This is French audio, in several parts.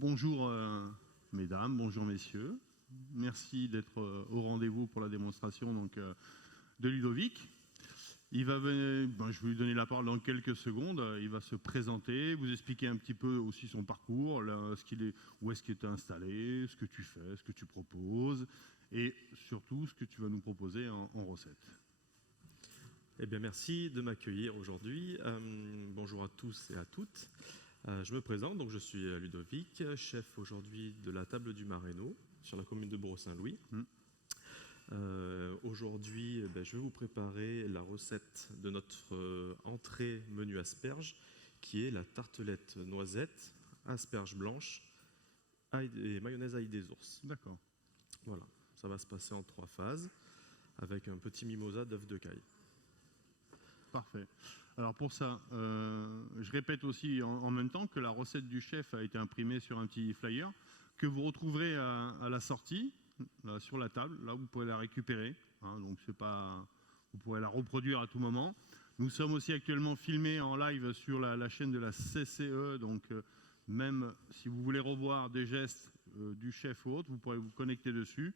Bonjour mesdames, bonjour messieurs. Merci d'être au rendez-vous pour la démonstration de Ludovic. Il va venir, je vais lui donner la parole dans quelques secondes. Il va se présenter, vous expliquer un petit peu aussi son parcours, là, où est-ce qu'il est installé, ce que tu fais, ce que tu proposes et surtout ce que tu vas nous proposer en recette. Eh bien, merci de m'accueillir aujourd'hui. Bonjour à tous et à toutes. Je me présente, donc je suis Ludovic, chef aujourd'hui de la table du Maréno sur la commune de Brault-Saint-Louis. Aujourd'hui, je vais vous préparer la recette de notre entrée menu asperges, qui est la tartelette noisette, asperges blanches et mayonnaise ail des ours. D'accord. Voilà, ça va se passer en 3 phases, avec un petit mimosa d'œufs de caille. Parfait. Alors pour ça, je répète aussi en même temps que la recette du chef a été imprimée sur un petit flyer que vous retrouverez à la sortie, là, sur la table. Là, vous pouvez la récupérer. Donc c'est pas, vous pourrez la reproduire à tout moment. Nous sommes aussi actuellement filmés en live sur la chaîne de la CCE. Donc même si vous voulez revoir des gestes du chef ou autre, vous pourrez vous connecter dessus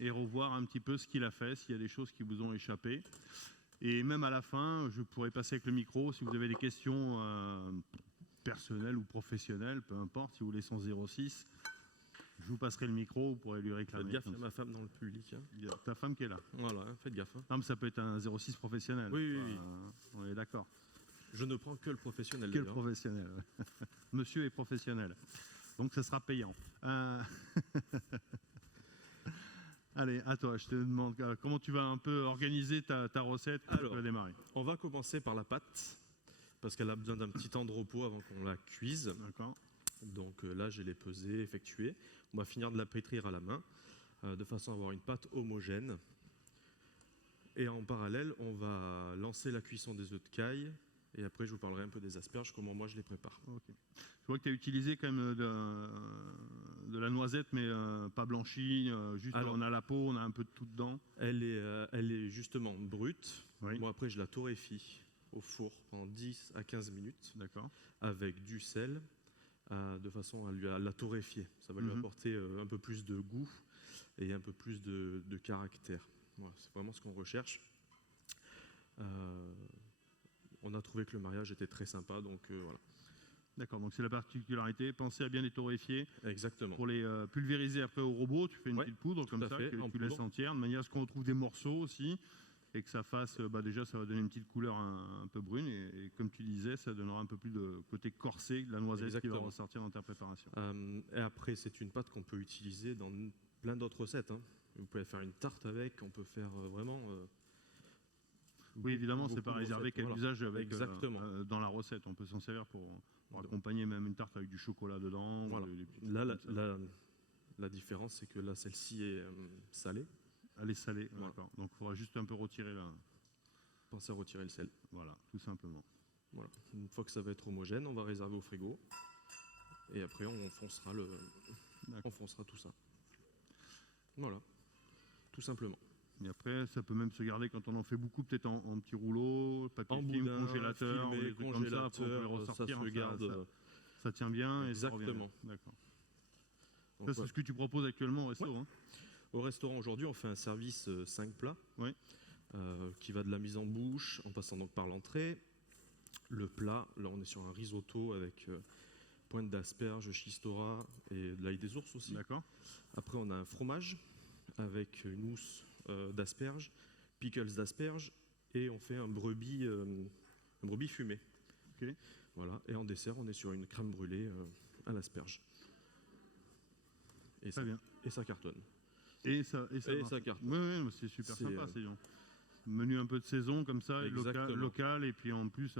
et revoir un petit peu ce qu'il a fait, s'il y a des choses qui vous ont échappé. Et même à la fin, je pourrais passer avec le micro si vous avez des questions personnelles ou professionnelles, peu importe, si vous voulez son 06, je vous passerai le micro, vous pourrez lui réclamer. Faites gaffe, il y a ma femme dans le public. Il y a ta femme qui est là. Voilà, faites gaffe. Non, mais ça peut être un 06 professionnel. Oui. On est d'accord. Je ne prends que le professionnel. Que le professionnel. Monsieur est professionnel. Donc ça sera payant. Allez, à toi, je te demande comment tu vas un peu organiser ta recette pour que tu vas démarrer. On va commencer par la pâte, parce qu'elle a besoin d'un petit temps de repos avant qu'on la cuise. D'accord. Donc là, je l'ai pesée, effectuée. On va finir de la pétrir à la main, de façon à avoir une pâte homogène. Et en parallèle, on va lancer la cuisson des œufs de caille. Et après, je vous parlerai un peu des asperges, comment moi je les prépare. Okay. Je vois que tu as utilisé quand même de la noisette, mais pas blanchie, juste on a la peau, on a un peu de tout dedans. Elle est justement brute. Oui. Moi, après, je la torréfie au four pendant 10 à 15 minutes. D'accord. Avec du sel, de façon à la torréfier. Ça va lui apporter un peu plus de goût et un peu plus de caractère. Voilà, c'est vraiment ce qu'on recherche. On a trouvé que le mariage était très sympa, donc voilà. D'accord, donc c'est la particularité. Pensez à bien les torréfier. Exactement. Pour les pulvériser après au robot, tu fais une petite poudre comme ça, que tu laisses entière, de manière à ce qu'on retrouve des morceaux aussi, et que ça fasse, déjà ça va donner une petite couleur un peu brune, et comme tu disais, ça donnera un peu plus de côté corsé de la noisette qui va ressortir dans ta préparation. Et après, c'est une pâte qu'on peut utiliser dans plein d'autres recettes. Vous pouvez faire une tarte avec, on peut faire vraiment... Oui, évidemment, c'est pas réservé qu'à l'usage dans la recette. On peut s'en servir pour accompagner même une tarte avec du chocolat dedans. Voilà. Là, la différence, c'est que là, celle-ci est salée. Elle est salée, d'accord. Donc, il faudra juste un peu retirer la... Pensez à retirer le sel. Voilà, tout simplement. Voilà. Une fois que ça va être homogène, on va réserver au frigo. Et après, on enfoncera tout ça. Voilà, tout simplement. Et après, ça peut même se garder quand on en fait beaucoup, peut-être en petits rouleaux, papier film, congélateur, des trucs comme ça, pour les ressortir. Ça se garde. Ça tient bien. Exactement. Et ça d'accord. Ça, c'est ce que tu proposes actuellement au resto. Ouais. Au restaurant, aujourd'hui, on fait un service 5 plats, qui va de la mise en bouche, en passant donc par l'entrée. Le plat, là, on est sur un risotto avec pointe d'asperges, chistora et de l'ail des ours aussi. D'accord. Après, on a un fromage avec une mousse d'asperges, pickles d'asperges, et on fait un brebis fumé. Okay. Voilà. Et en dessert, on est sur une crème brûlée à l'asperge. Et ça cartonne. Et ça cartonne. Oui, c'est super sympa. C'est menu un peu de saison comme ça, local, et puis en plus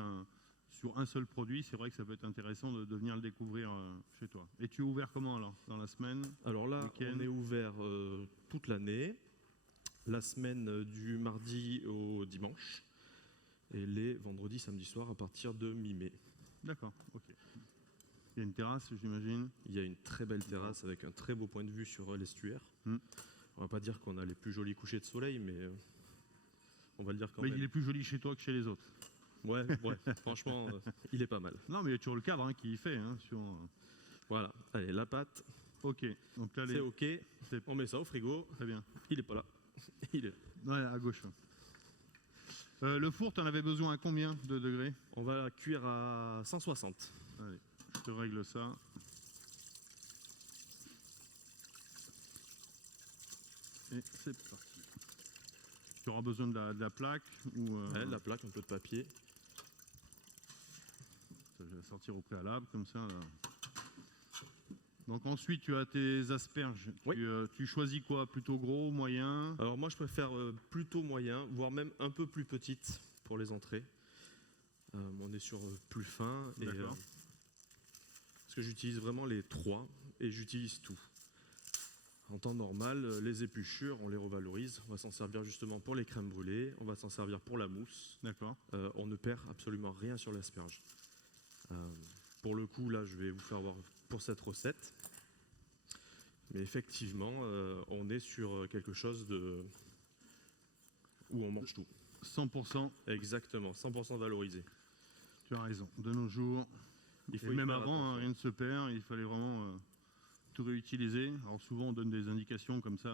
sur un seul produit, c'est vrai que ça peut être intéressant de venir le découvrir chez toi. Et tu es ouvert comment alors, dans la semaine? Alors là, on est ouvert toute l'année, la semaine du mardi au dimanche, et les vendredis, samedis soirs à partir de mi-mai. D'accord, ok. Il y a une terrasse, j'imagine? Il y a une très belle terrasse avec un très beau point de vue sur l'estuaire. On ne va pas dire qu'on a les plus jolis couchers de soleil, mais on va le dire quand même. Il est plus joli chez toi que chez les autres. Ouais, franchement, il est pas mal. Non, mais il y a toujours le cadre qui y fait. Voilà, allez, la pâte, Ok, donc là, c'est OK. c'est- On met ça au frigo. très bien. Il est pas là. Il est là. Ouais, à gauche. Le four, tu en avais besoin à combien de degrés? On va la cuire à 160. Allez, je te règle ça. Et c'est parti. Tu auras besoin de la plaque ou Ouais, la plaque, un peu de papier. ça, je vais sortir au préalable comme ça. Là. Donc ensuite tu as tes asperges. Oui. Tu choisis quoi? Plutôt gros, moyen? Alors moi, je préfère plutôt moyen, voire même un peu plus petite pour les entrées. On est sur plus fin. Et, D'accord. parce que j'utilise vraiment les trois et j'utilise tout. En temps normal, les épluchures, on les revalorise. On va s'en servir justement pour les crèmes brûlées. On va s'en servir pour la mousse. D'accord. On ne perd absolument rien sur l'asperge. Pour le coup, là, je vais vous faire voir pour cette recette. Mais effectivement, on est sur quelque chose de où on mange tout. 100%, Exactement, 100% valorisé. tu as raison. De nos jours, Il et faut y même faire avant, hein, attention. rien ne se perd. Il fallait vraiment tout réutiliser. Alors souvent on donne des indications comme ça,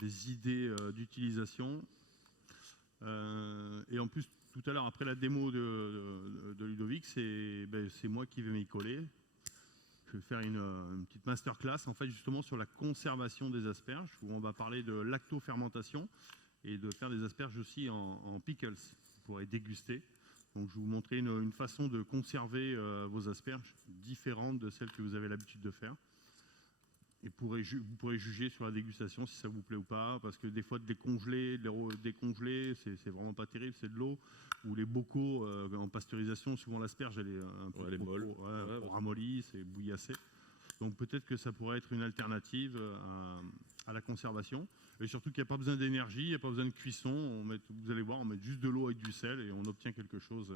des idées d'utilisation. Et en plus, tout à l'heure, après la démo de Ludovic, c'est moi qui vais m'y coller. Je vais faire une petite masterclass en fait justement sur la conservation des asperges, où on va parler de lactofermentation et de faire des asperges aussi en pickles. Vous pourrez déguster. Donc je vais vous montrer une façon de conserver vos asperges différente de celle que vous avez l'habitude de faire. Et vous pourrez juger sur la dégustation si ça vous plaît ou pas, parce que des fois de les décongeler, c'est vraiment pas terrible, c'est de l'eau. Ou les bocaux en pasteurisation, souvent l'asperge elle est un peu Ouais, elle est trop- molle. trop- Ouais, trop ramollie, c'est bouillassé. Donc peut-être que ça pourrait être une alternative à la conservation. Et surtout qu'il n'y a pas besoin d'énergie, il n'y a pas besoin de cuisson. Vous allez voir, on met juste de l'eau avec du sel et on obtient quelque chose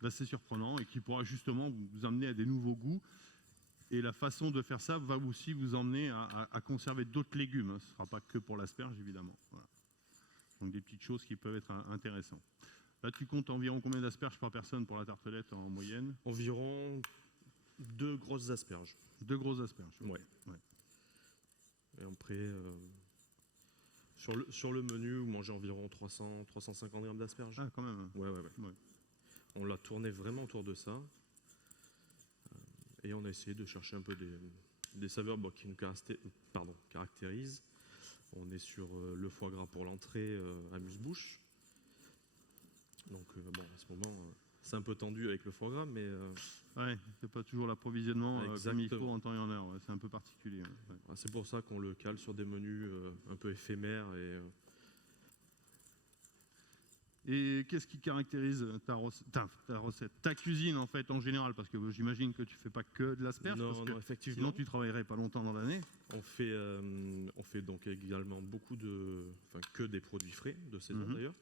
d'assez surprenant et qui pourra justement vous amener à des nouveaux goûts. Et la façon de faire ça va aussi vous emmener à conserver d'autres légumes. Hein. Ce ne sera pas que pour l'asperge, évidemment. Voilà. Donc des petites choses qui peuvent être intéressantes. Là, tu comptes environ combien d'asperges par personne pour la tartelette en moyenne? Environ 2 grosses asperges. 2 grosses asperges. Ouais. Ouais. Et après, sur le menu, vous mangez environ 300-350 grammes d'asperges. Ah, quand même. Hein. Ouais. Ouais. On l'a tourné vraiment autour de ça. Et on a essayé de chercher un peu des saveurs qui nous caractérisent. On est sur le foie gras pour l'entrée, amuse-bouche. Donc bon, à ce moment, c'est un peu tendu avec le foie gras, mais Ouais, c'est pas toujours l'approvisionnement comme il faut Exactement. en temps et en heure. Ouais. C'est un peu particulier. Ouais. c'est pour ça qu'on le cale sur des menus un peu éphémères. Et qu'est-ce qui caractérise ta recette, ta cuisine en fait en général? Parce que j'imagine que tu fais pas que de l'asperge. Non, parce que non, effectivement. sinon tu travaillerais pas longtemps dans l'année. On fait donc également que des produits frais, de saison Mhm. d'ailleurs,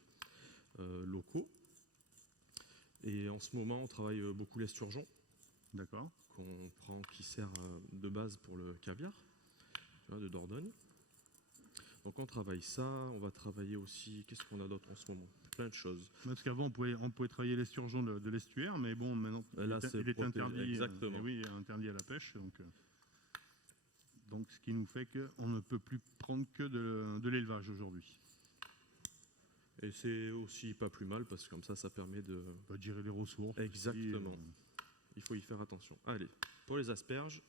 locaux. Et en ce moment, on travaille beaucoup l'esturgeon, D'accord. qui sert de base pour le caviar, tu vois, de Dordogne. Donc on travaille ça, on va travailler aussi, qu'est-ce qu'on a d'autre en ce moment? Plein de choses. Parce qu'avant on pouvait travailler l'esturgeon de l'estuaire, mais bon maintenant Là, c'est il est protégé, interdit. exactement. Oui, interdit à la pêche. Donc ce qui nous fait qu'on ne peut plus prendre que de l'élevage aujourd'hui. Et c'est aussi pas plus mal parce que comme ça permet de... On peut gérer les ressources. Exactement. aussi, Il faut y faire attention. Allez, pour les asperges,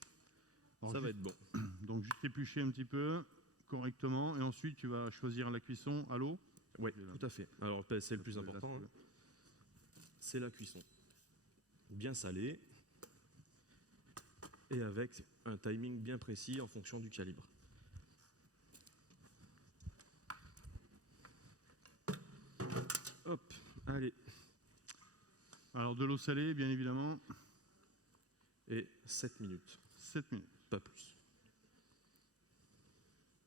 Alors, ça va juste- être bon. Donc juste éplucher un petit peu correctement et ensuite tu vas choisir la cuisson à l'eau. Oui, Et là, tout à fait. Alors c'est le plus là, important, c'est- hein. C'est la cuisson. Bien salé et avec un timing bien précis en fonction du calibre. Hop, allez. Alors de l'eau salée bien évidemment, Et 7 minutes, 7 minutes. pas plus.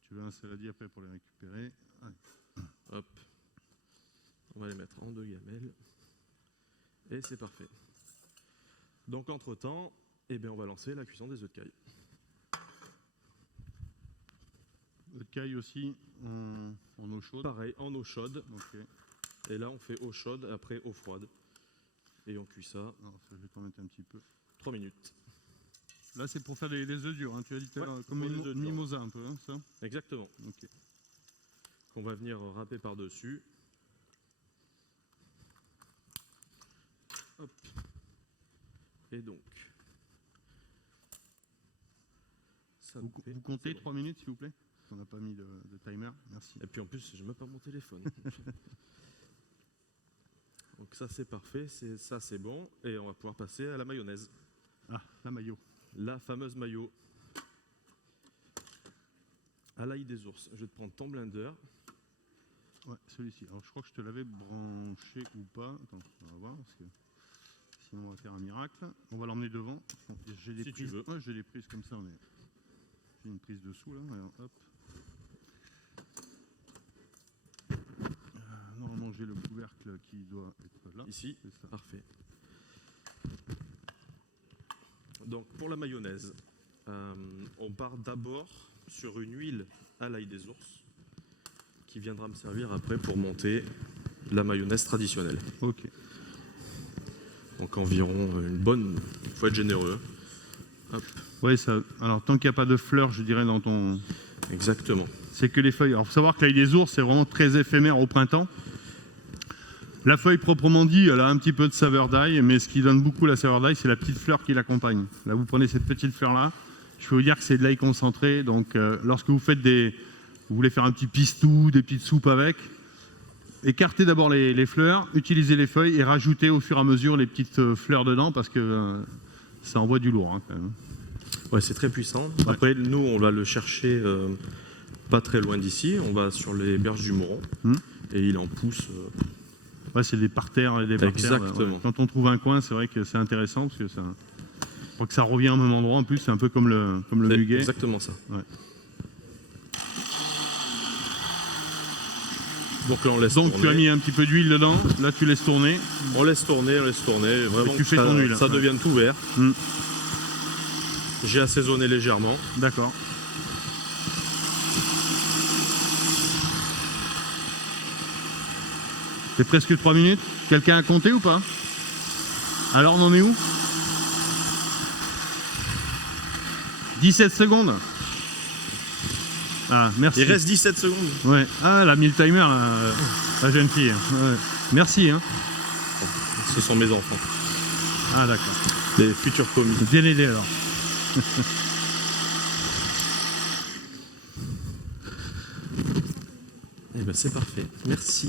Tu veux un saladier après pour les récupérer. Allez. Hop. On va les mettre en 2 gamelles. Et c'est parfait. Donc entre-temps, on va lancer la cuisson des œufs de caille. De caille aussi en eau chaude. Pareil, en eau chaude. Ok. Et là, on fait eau chaude, après eau froide. Et on cuit ça Alors ça, je vais t'en mettre un petit peu. 3 minutes. Là, c'est pour faire des œufs durs. Hein. Tu as dit tout à Ouais, l'heure, comme pour des une œufs durs. mimosa un peu, hein, ça. Exactement. Ok. Qu'on va venir râper par-dessus. Hop. Et donc. Ça Vous, me fait- vous comptez c'est bon. 3 minutes, s'il vous plaît? On n'a pas mis de timer. Merci. Et puis en plus, je mets pas mon téléphone. Donc ça c'est parfait, ça c'est bon. Et on va pouvoir passer à la mayonnaise. Ah, la maillot. La fameuse mayo. À l'ail des ours. Je vais te prendre ton blender. Ouais, celui-ci. Alors, je crois que je te l'avais branché ou pas. Attends, on va voir, parce que sinon on va faire un miracle. On va l'emmener devant. J'ai des Si tu prises. veux. Ouais, j'ai des prises comme ça, mais j'ai une prise dessous là. Alors, hop. Normalement, j'ai le couvercle qui doit être là. Ici, C'est ça. parfait. Donc pour la mayonnaise, on part d'abord sur une huile à l'ail des ours qui viendra me servir après pour monter la mayonnaise traditionnelle. Ok. Donc environ une bonne, il faut être généreux. Hop, Ouais, ça. Alors, tant qu'il n'y a pas de fleurs, je dirais dans ton. exactement. C'est que les feuilles. Alors, il faut savoir que l'ail des ours, c'est vraiment très éphémère au printemps. La feuille proprement dit, elle a un petit peu de saveur d'ail, mais ce qui donne beaucoup la saveur d'ail, c'est la petite fleur qui l'accompagne. Là, vous prenez cette petite fleur-là, je peux vous dire que c'est de l'ail concentré. Donc, lorsque vous faites vous voulez faire un petit pistou, des petites soupes avec, écartez d'abord les fleurs, utilisez les feuilles et rajoutez au fur et à mesure les petites fleurs dedans parce que ça envoie du lourd hein, quand même. Ouais, c'est très puissant. Après, nous, on va le chercher pas très loin d'ici. On va sur les berges du Moron et il en pousse. Ouais, c'est des parterres et des parterres. Exactement. Ouais. Quand on trouve un coin, c'est vrai que c'est intéressant parce que ça. Je crois que ça revient au même endroit. En plus, c'est un peu comme le C'est muguet. exactement ça. Ouais. Donc là, on laisse Donc tourner. tu as mis un petit peu d'huile dedans. Là, tu laisses tourner. On laisse tourner. Vraiment tu que fais ça, ton huile, ça ouais. devienne tout vert. Mm. J'ai assaisonné légèrement. D'accord. C'est presque 3 minutes. Quelqu'un a compté ou pas? Alors, on en est où? 17 secondes. Ah, merci. Il reste 17 secondes. Ouais. Ah, elle a mis le timer, la jeune fille. Ouais. Merci. Hein. Ce sont mes enfants. Ah, d'accord. Les futurs commis. Bien aidé alors. Eh ben c'est parfait. Merci.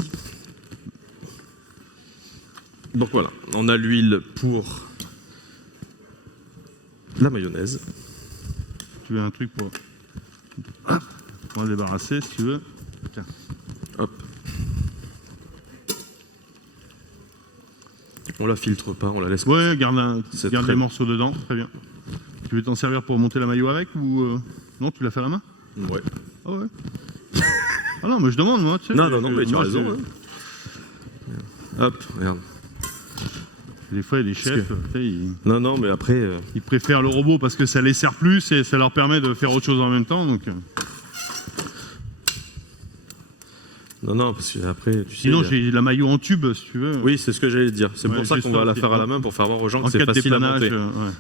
Donc voilà, on a l'huile pour la mayonnaise. Tu veux un truc pour. Hop. On va le débarrasser si tu veux. Tiens. Hop. On la filtre pas, on la laisse. Ouais, garde C'est les très- morceaux dedans. Très bien. Tu veux t'en servir pour monter la maillot avec ou. Non, tu l'as fait à la main? Ouais. Ah ouais. Ah non, mais je demande moi. Tu sais, Non, mais tu as moi, raison. Hein. Hop, regarde. Des fois, il y a des chefs, tu sais, Non, mais après. ils préfèrent le robot parce que ça les sert plus et ça leur permet de faire autre chose en même temps. Donc. Non, parce que après, tu sais. Sinon, j'ai la maillot en tube, si tu veux. Oui, c'est ce que j'allais dire. C'est Ouais, pour ça juste qu'on va la aussi, faire à la hein. main pour faire voir aux gens En que c'est cas de facile à dépannage. monter. Ouais.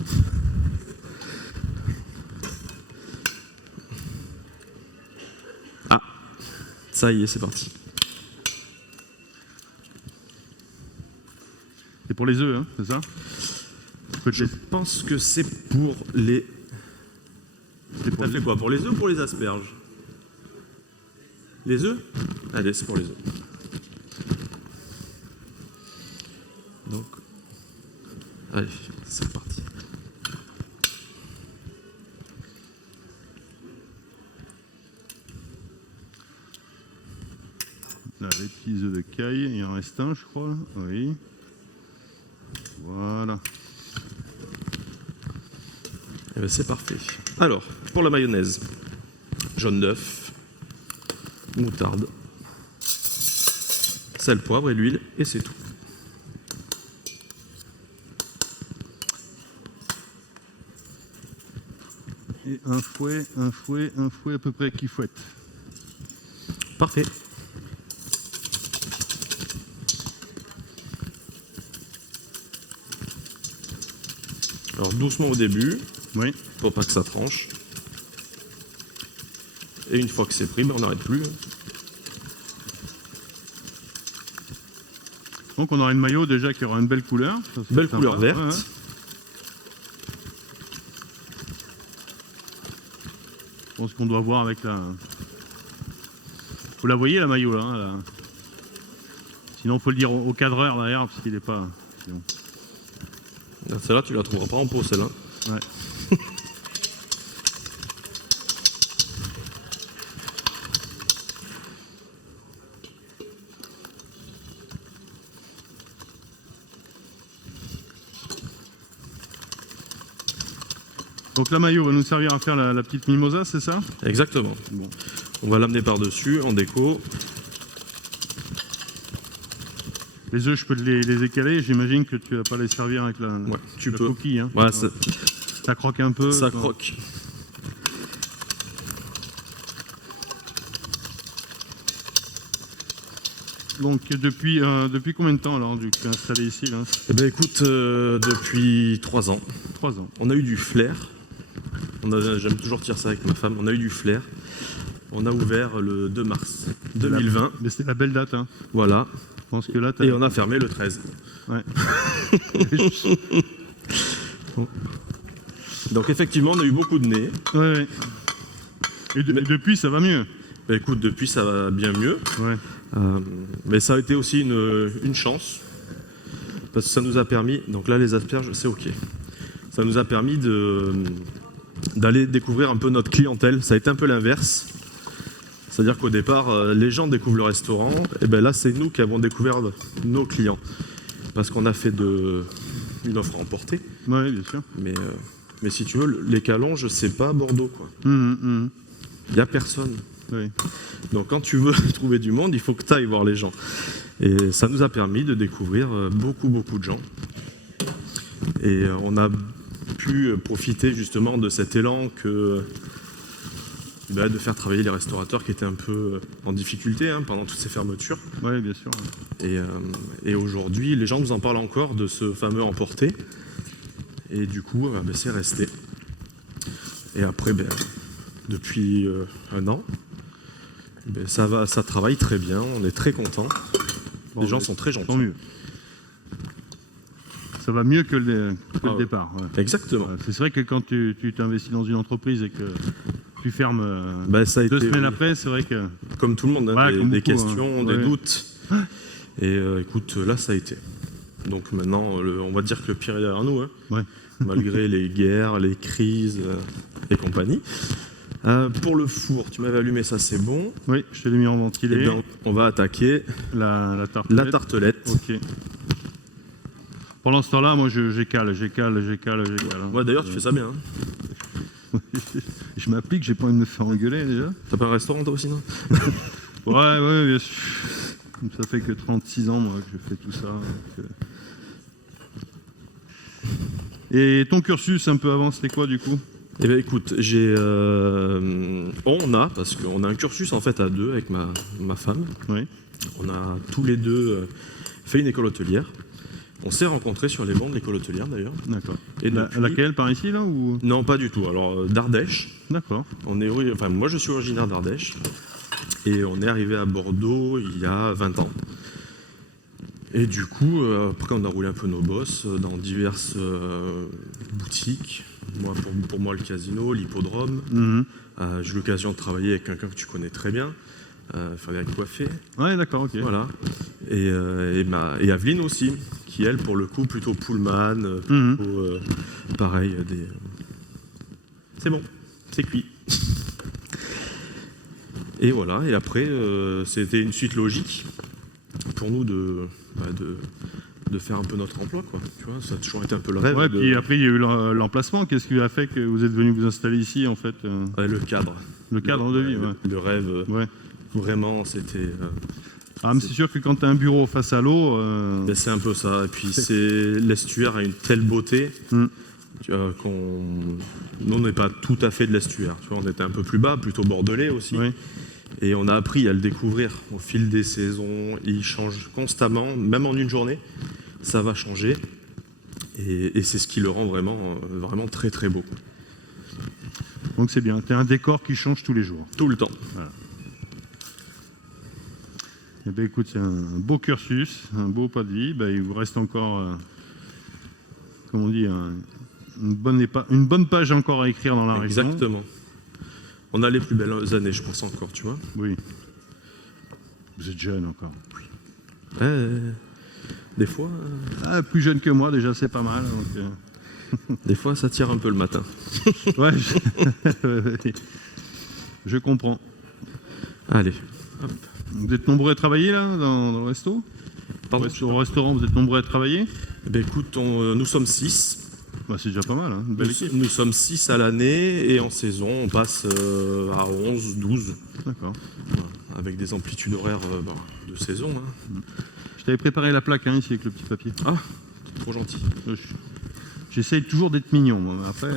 Ah, ça y est, c'est parti. C'est pour les œufs, hein, c'est ça? Je pense que c'est pour les. T'as fait quoi? Pour les œufs ou pour les asperges? Les œufs? Allez, c'est pour les œufs. Donc, allez, c'est parti. Là, les petits œufs de caille, il en reste un, je crois. Là. Oui. Voilà. Eh ben, c'est parfait. Alors, pour la mayonnaise, jaune d'œuf, moutarde, sel, poivre et l'huile, et c'est tout. Et un fouet à peu près qui fouette. Parfait. Alors doucement au début, Oui. pour pas que ça tranche. Et une fois que c'est pris, ben, on n'arrête plus. Donc on aura une maillot déjà qui aura une belle couleur. Ça, c'est Belle sympa. couleur verte. Ouais, ouais. Je pense qu'on doit voir avec la... Vous la voyez la maillot là, hein, là. Sinon il faut le dire au cadreur derrière parce qu'il n'est pas... Celle-là, tu la trouveras pas en pot, celle-là. Ouais. Donc la maillot va nous servir à faire la petite mimosa, c'est ça? Exactement. Bon. On va l'amener par-dessus en déco. Les œufs, je peux les écaler. J'imagine que tu vas pas les servir avec la Tu peux. coquille. Hein. Ouais, Ça croque un peu. ça quoi. croque. Donc depuis combien de temps alors tu es installé ici là? Eh ben, écoute, depuis 3 ans, 3 ans. on a eu du flair. J'aime toujours dire ça avec ma femme. On a eu du flair. On a ouvert le 2 mars 2020. Mais c'est la belle date. Hein. Voilà. Je pense que là, Et on a fermé le 13. Ouais. Donc effectivement, on a eu beaucoup de nez. Ouais. Et depuis, ça va mieux. Ben, écoute, depuis, ça va bien mieux. Ouais. Mais ça a été aussi une chance. Parce que ça nous a permis... Donc là, les asperges, c'est OK. Ça nous a permis d'aller découvrir un peu notre clientèle. Ça a été un peu l'inverse. C'est-à-dire qu'au départ, les gens découvrent le restaurant. Et bien là, c'est nous qui avons découvert nos clients. Parce qu'on a fait une offre à emporter. Ouais, bien sûr. Mais si tu veux, les Calonges, c'est pas Bordeaux, quoi. Il n'y a personne. Oui. Donc quand tu veux trouver du monde, il faut que tu ailles voir les gens. Et ça nous a permis de découvrir beaucoup de gens. Et on a pu profiter justement de cet élan de faire travailler les restaurateurs qui étaient un peu en difficulté pendant toutes ces fermetures. Oui, bien sûr. Et aujourd'hui, les gens nous en parlent encore de ce fameux emporté. Et du coup, c'est resté. Et après, depuis 1 an, ça travaille très bien. On est très contents. Bon, les gens sont très gentils. Tant mieux. Ça va mieux que le départ. Ouais. Exactement. Ouais, c'est vrai que quand tu t'investis dans une entreprise et que tu fermes Ça a 2 été, semaines après, c'est vrai que... comme tout le monde, Ouais, comme des beaucoup, questions, des doutes. Et écoute, là, ça a été. Donc maintenant, on va dire que le pire est derrière nous, Ouais. malgré les guerres, les crises et compagnie. Pour le four, tu m'avais allumé, ça c'est bon. Oui, je te l'ai mis en Eh ventilé. bien, on va attaquer La tartelette. la tartelette. Ok. Pendant ce temps-là, moi, j'écale. Hein. Ouais, d'ailleurs, tu fais ça bien. Je m'applique, j'ai pas envie de me faire engueuler déjà. T'as pas un restaurant toi aussi, non? Ouais, bien sûr. Ça fait que 36 ans, moi, que je fais tout ça. Et ton cursus un peu avant, c'était quoi du coup? Eh bien, écoute, parce qu'on a un cursus en fait à 2 avec ma femme. Oui. On a tous les 2 fait une école hôtelière. On s'est rencontrés sur les bancs de l'école hôtelière d'ailleurs. D'accord. Et Laquelle, par ici là ou... Non, pas du tout. Alors, d'Ardèche. D'accord. Moi, je suis originaire d'Ardèche. Et on est arrivé à Bordeaux il y a 20 ans. Et du coup, après, on a roulé un peu nos bosses dans diverses boutiques. Pour moi, le casino, l'hippodrome. J'ai eu l'occasion de travailler avec quelqu'un que tu connais très bien, Frédéric Coiffé. Ouais, d'accord, ok. Voilà. Et Aveline aussi, qui elle, pour le coup, plutôt Pullman, pareil. C'est bon, c'est cuit. Et voilà, et après, c'était une suite logique pour nous de faire un peu notre emploi, quoi. Tu vois, ça a toujours été un peu le rêve. Ouais, puis après, il y a eu l'emplacement. Qu'est-ce qui a fait que vous êtes venu vous installer ici, en fait Le cadre. Le cadre de vie, ouais. Le rêve, vraiment, c'était... mais c'est sûr que quand tu as un bureau face à l'eau... c'est un peu ça. Et puis, l'estuaire a une telle beauté tu vois, nous, on n'est pas tout à fait de l'estuaire. Tu vois, on était un peu plus bas, plutôt bordelais aussi. Oui. Et on a appris à le découvrir au fil des saisons. Il change constamment, même en une journée, ça va changer. Et c'est ce qui le rend vraiment très très beau. Donc c'est bien, tu as un décor qui change tous les jours. Tout le temps. Eh bien, écoute, c'est un beau cursus, un beau pas de vie. Il vous reste encore, comment on dit, une bonne page encore à écrire dans la région. Exactement. On a les plus belles années, je pense encore, tu vois. Oui. Vous êtes jeune encore. Des fois, Plus jeune que moi, déjà, c'est pas mal. Donc, des fois, ça tire un peu le matin. ouais, je comprends. Allez. Hop. Vous êtes nombreux à travailler là, dans le resto? Pardon. Au restaurant, vous êtes nombreux à travailler? Eh bien, écoute, nous sommes 6. C'est déjà pas mal, hein, une belle équipe. Nous sommes 6 à l'année et en saison, on passe à 11, 12. D'accord. Voilà, avec des amplitudes horaires de saison. Hein. Je t'avais préparé la plaque ici avec le petit papier. Ah, trop gentil. J'essaye toujours d'être mignon, moi, mais après.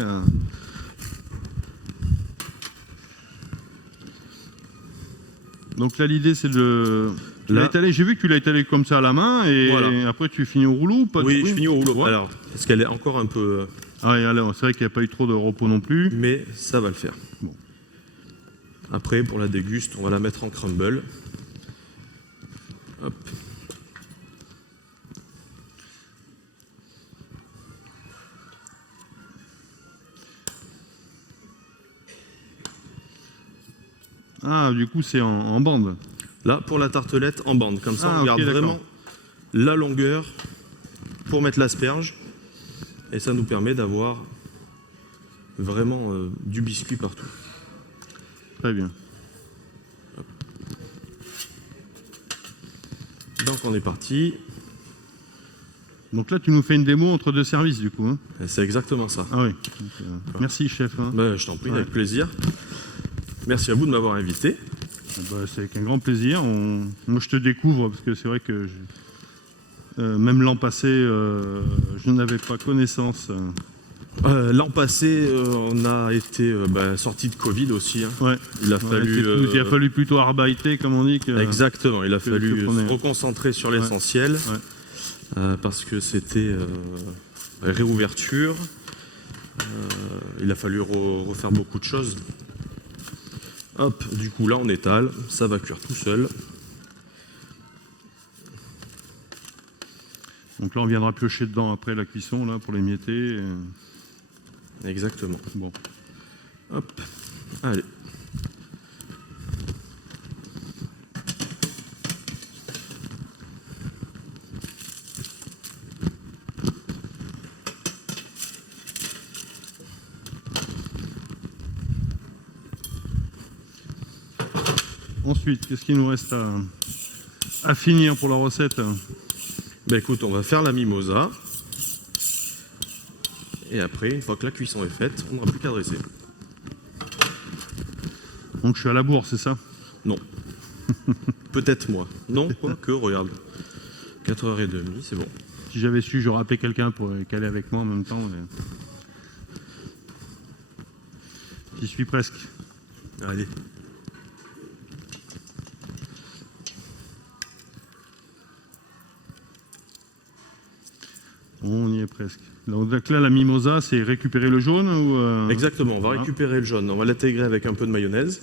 Donc là, l'idée, c'est de. J'ai vu que tu l'as étalé comme ça à la main et voilà. après tu finis au rouleau ou pas? Oui, je finis au rouleau. Alors, parce qu'elle est encore un peu. Ah, alors, c'est vrai qu'il n'y a pas eu trop de repos non plus. Mais ça va le faire. Bon. Après, pour la déguste, on va la mettre en crumble. Hop. Ah, du coup, c'est en bande. Là, pour la tartelette, en bande. Comme ça, on garde d'accord. vraiment la longueur pour mettre l'asperge. Et ça nous permet d'avoir vraiment du biscuit partout. Très bien. Hop. Donc, on est parti. Donc là, tu nous fais une démo entre deux services, du coup. Hein. C'est exactement ça. Ah oui. Donc, merci, chef. Hein. Je t'en prie, avec plaisir. Merci à vous de m'avoir invité. C'est avec un grand plaisir. Moi, je te découvre parce que c'est vrai que même l'an passé, je n'avais pas connaissance. L'an passé, on a été sorti de Covid aussi. Hein. Ouais. Il a fallu plutôt arbeiter, comme on dit. Exactement. Il a fallu se prenez. reconcentrer sur l'essentiel parce que c'était réouverture. Il a fallu refaire beaucoup de choses. Hop, du coup là on étale, ça va cuire tout seul. Donc là on viendra piocher dedans après la cuisson là pour les mietter. Exactement. Bon. Hop, allez. Ensuite, qu'est-ce qu'il nous reste à finir pour la recette? Écoute, on va faire la mimosa. Et après, une fois que la cuisson est faite, on n'aura plus qu'à dresser. Donc je suis à la bourre, c'est ça? Non. Peut-être moi. Non, quoique, regarde. 4h30, c'est bon. Si j'avais su, j'aurais appelé quelqu'un pour caler avec moi en même temps. J'y suis presque. Allez. On y est presque. Donc là, la mimosa, c'est récupérer le jaune ou Exactement, on va récupérer le jaune, on va l'intégrer avec un peu de mayonnaise.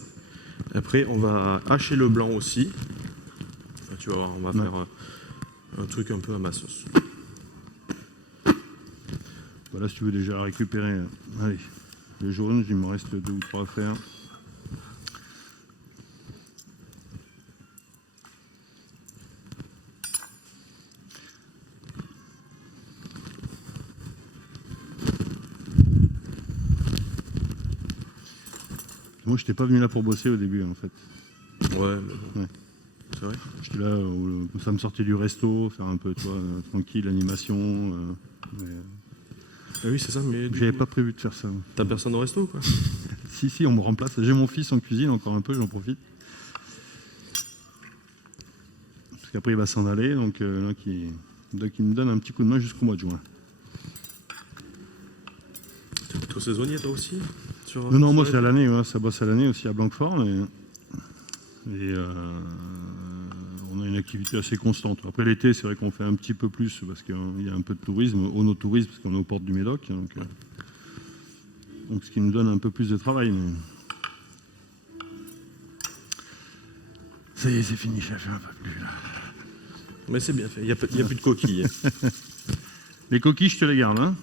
Après, on va hacher le blanc aussi. Tu vas voir, on va faire un truc un peu à ma sauce. Voilà, si tu veux déjà récupérer allez, le jaune, il me reste 2 ou 3 à faire. Moi, je n'étais pas venu là pour bosser au début, en fait. Ouais. C'est vrai. J'étais là, ça me sortait du resto, faire un peu, tu vois, tranquille, animation. Ah oui, c'est ça, mais. J'avais pas prévu de faire ça. T'as personne au resto, quoi? Si, on me remplace. J'ai mon fils en cuisine, encore un peu, j'en profite. Parce qu'après, il va s'en aller, donc là, il me donne un petit coup de main jusqu'au mois de juin. T'es plutôt saisonnier, toi aussi? Non, moi, c'est à l'année, ça bosse à l'année aussi à Blanquefort. Et on a une activité assez constante. Après l'été, c'est vrai qu'on fait un petit peu plus parce qu'il y a un peu de tourisme, onotourisme, parce qu'on est aux portes du Médoc. Donc, Donc, ce qui nous donne un peu plus de travail. Mais... Ça y est, c'est fini, chef, un peu plus là. Mais c'est bien fait, il n'y a plus de coquilles. Les coquilles, je te les garde. Hein.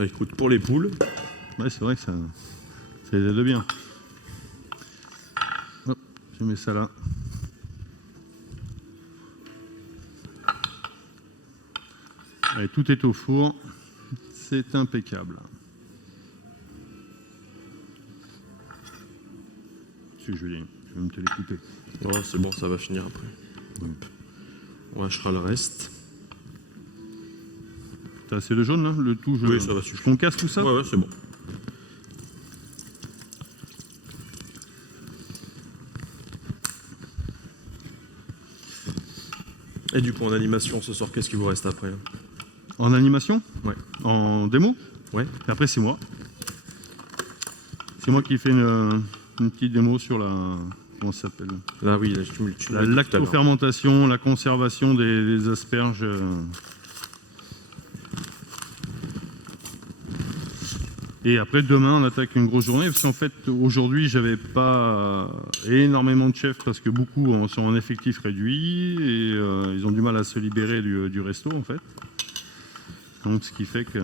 Écoute, pour les poules. Ouais, c'est vrai que ça les aide bien. Hop, je mets ça là. Allez, tout est au four. C'est impeccable. C'est Julien, je vais me te les couper. Oh, c'est bon, ça va finir après. On hachera le reste. T'as assez de jaune là? Le tout, Oui, ça va suffire. Je concasse tout ça? Ouais, c'est bon. Et du coup, en animation, ce soir, qu'est-ce qui vous reste après? En animation? Ouais. En démo? Ouais. Et après, c'est moi. C'est moi qui fais une petite démo sur la... Comment ça s'appelle? Là, oui, tu La l'as dit tout à l'heure. lactofermentation, la conservation des asperges. Et après, demain, on attaque une grosse journée. Parce qu'en fait, aujourd'hui, j'avais pas énormément de chefs parce que beaucoup sont en effectif réduit et ils ont du mal à se libérer du resto, en fait. Donc, ce qui fait que...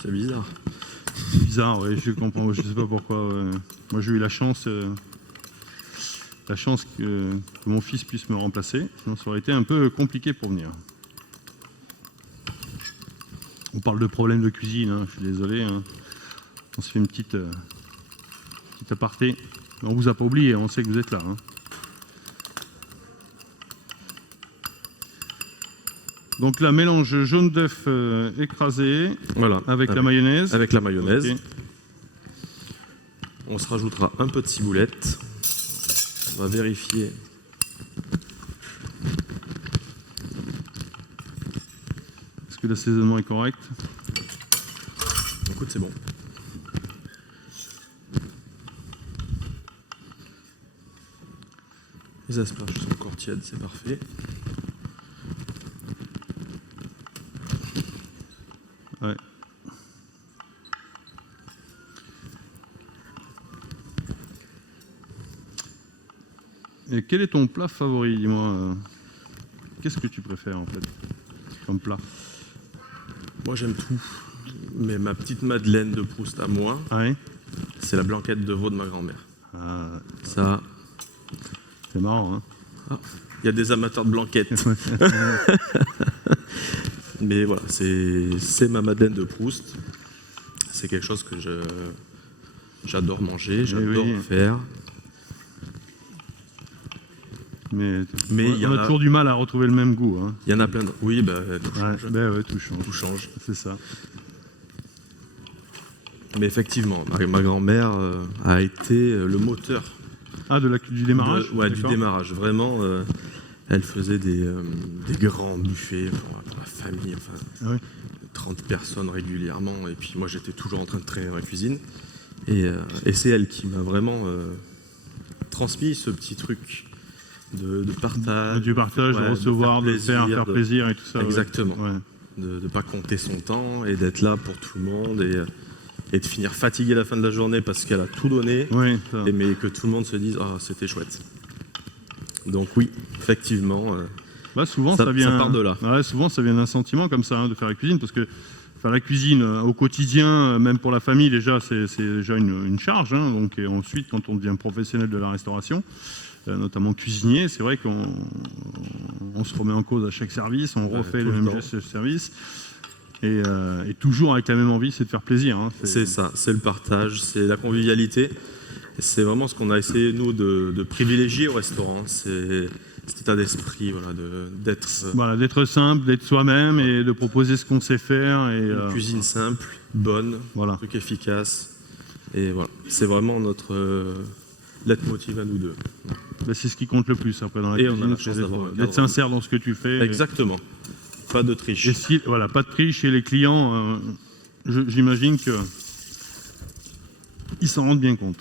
C'est bizarre. C'est bizarre, ouais, je comprends. Je sais pas pourquoi. Ouais. Moi, j'ai eu la chance que mon fils puisse me remplacer. Sinon, ça aurait été un peu compliqué pour venir. On parle de problèmes de cuisine, hein, je suis désolé. Hein. On se fait une petite aparté. On vous a pas oublié, on sait que vous êtes là. Hein. Donc là, mélange jaune d'œuf écrasé Voilà. avec la mayonnaise. Avec la mayonnaise. Okay. On se rajoutera un peu de ciboulette. On va vérifier. Est-ce que l'assaisonnement est correct? Écoute, c'est bon. Les asperges sont encore tièdes, c'est parfait. Ouais. Et quel est ton plat favori? Dis-moi. Qu'est-ce que tu préfères en fait comme plat? Moi j'aime tout. Mais ma petite Madeleine de Proust à moi, Ouais. c'est la blanquette de veau de ma grand-mère. Ah, Ça, c'est marrant. Hein. il y a des amateurs de blanquettes. Mais voilà, c'est ma Madeleine de Proust. C'est quelque chose que j'adore manger, j'adore faire. Mais il y on en a a toujours du mal à retrouver le même goût. Hein. Il y en a plein de... Oui, bah, tout change. Ouais, tout change. Tout change. C'est ça. Mais effectivement, ma grand-mère a été le moteur. Ah, du démarrage? Du démarrage. Vraiment, elle faisait des grands buffets pour la famille, enfin, Ah oui. 30 personnes régulièrement. Et puis moi, j'étais toujours en train de traîner dans la cuisine. Et c'est elle qui m'a vraiment transmis ce petit truc de partage. Du partage, de recevoir, de faire plaisir et tout ça. Exactement. Ouais. De ne pas compter son temps et d'être là pour tout le monde et de finir fatigué à la fin de la journée parce qu'elle a tout donné, Oui, mais que tout le monde se dise « Ah, c'était chouette ». Donc oui, effectivement, bah, souvent, ça part de là. Ouais, souvent, ça vient d'un sentiment comme ça, hein, de faire la cuisine, parce que faire la cuisine au quotidien, même pour la famille, déjà, c'est déjà une charge. Hein, donc, et ensuite, quand on devient professionnel de la restauration, notamment cuisinier, c'est vrai qu'on se remet en cause à chaque service, on refait le même geste à chaque service. Et toujours avec la même envie, c'est de faire plaisir. Hein. C'est ça, c'est le partage, c'est la convivialité. C'est vraiment ce qu'on a essayé, nous, de privilégier au restaurant. C'est cet état d'esprit, voilà, d'être... Voilà, d'être simple, d'être soi-même et de proposer ce qu'on sait faire. Et, une cuisine simple, bonne, voilà. Un truc efficace. Et voilà, c'est vraiment notre leitmotiv à nous deux. Ben, c'est ce qui compte le plus après dans la et cuisine. On a la chance d'être sincère dans ce que tu fais. Exactement. Pas de triche. Et si, voilà, pas de triche chez les clients. J'imagine que ils s'en rendent bien compte.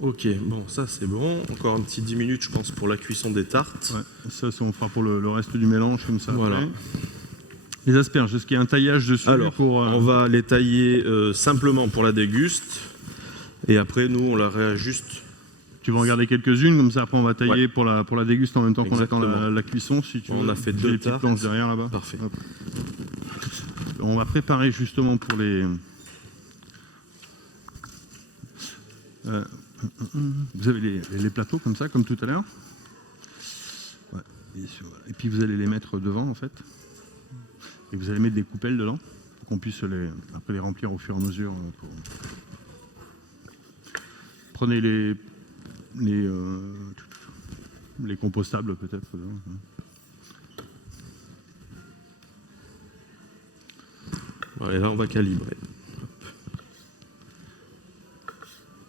Ok, bon, ça c'est bon. Encore un petit 10 minutes, je pense, pour la cuisson des tartes. Ouais, ça, on fera pour le reste du mélange comme ça. Voilà. Après. Les asperges, est-ce qu'il y a un taillage dessus Alors, pour... on va les tailler simplement pour la déguste. Et après, nous, on la réajuste. Tu vas en garder quelques-unes, comme ça après on va tailler Ouais. pour la déguste en même temps qu'on attend Exactement. la cuisson. Si tu On veux. a fait J'ai 2 les petites tartes. planches derrière là-bas. Parfait. Hop. On va préparer justement pour les... vous avez les plateaux comme ça, comme tout à l'heure. Ouais. Et puis vous allez les mettre devant en fait. Et vous allez mettre des coupelles dedans pour qu'on puisse après les remplir au fur et à mesure. Prenez les compostables peut-être. Et là, on va calibrer.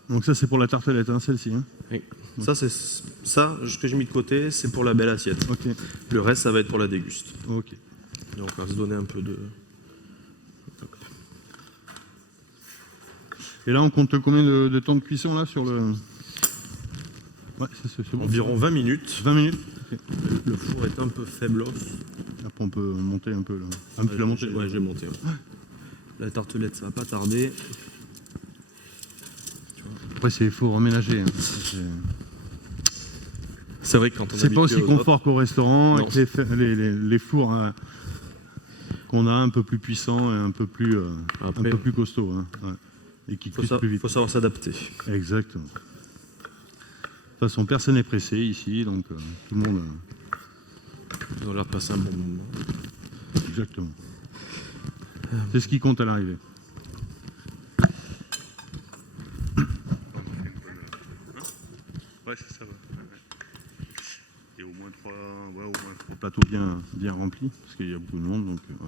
Donc ça c'est pour la tartelette, hein, celle-ci. Hein. Oui. Ça, ce que j'ai mis de côté, c'est pour la belle assiette. Ok. Le reste, ça va être pour la déguste. Ok. Donc, on va se donner un peu de... Et là on compte combien de temps de cuisson là sur le... Ouais, c'est bon. Environ 20 minutes. 20 minutes. Ok. Le four est un peu faible. Après on peut monter un peu là. Ah, tu l'as monté. Ouais, j'ai monté. Ouais. La tartelette, ça va pas tarder. Après c'est faut reménager. Hein. C'est vrai que quand on C'est pas aussi habitué aux autres- confort qu'au restaurant, Non. avec les fours hein, qu'on a un peu plus puissants et un peu plus costauds. Hein, ouais. Et qui cuisent plus vite. faut savoir s'adapter. Exactement. De toute façon, personne n'est pressé ici, donc tout le monde. Ils ont l'air de passer un bon moment. Exactement. C'est ce qui compte à l'arrivée. Ouais, c'est ça. Et au moins trois plateaux bien remplis, parce qu'il y a beaucoup de monde. Donc, ouais.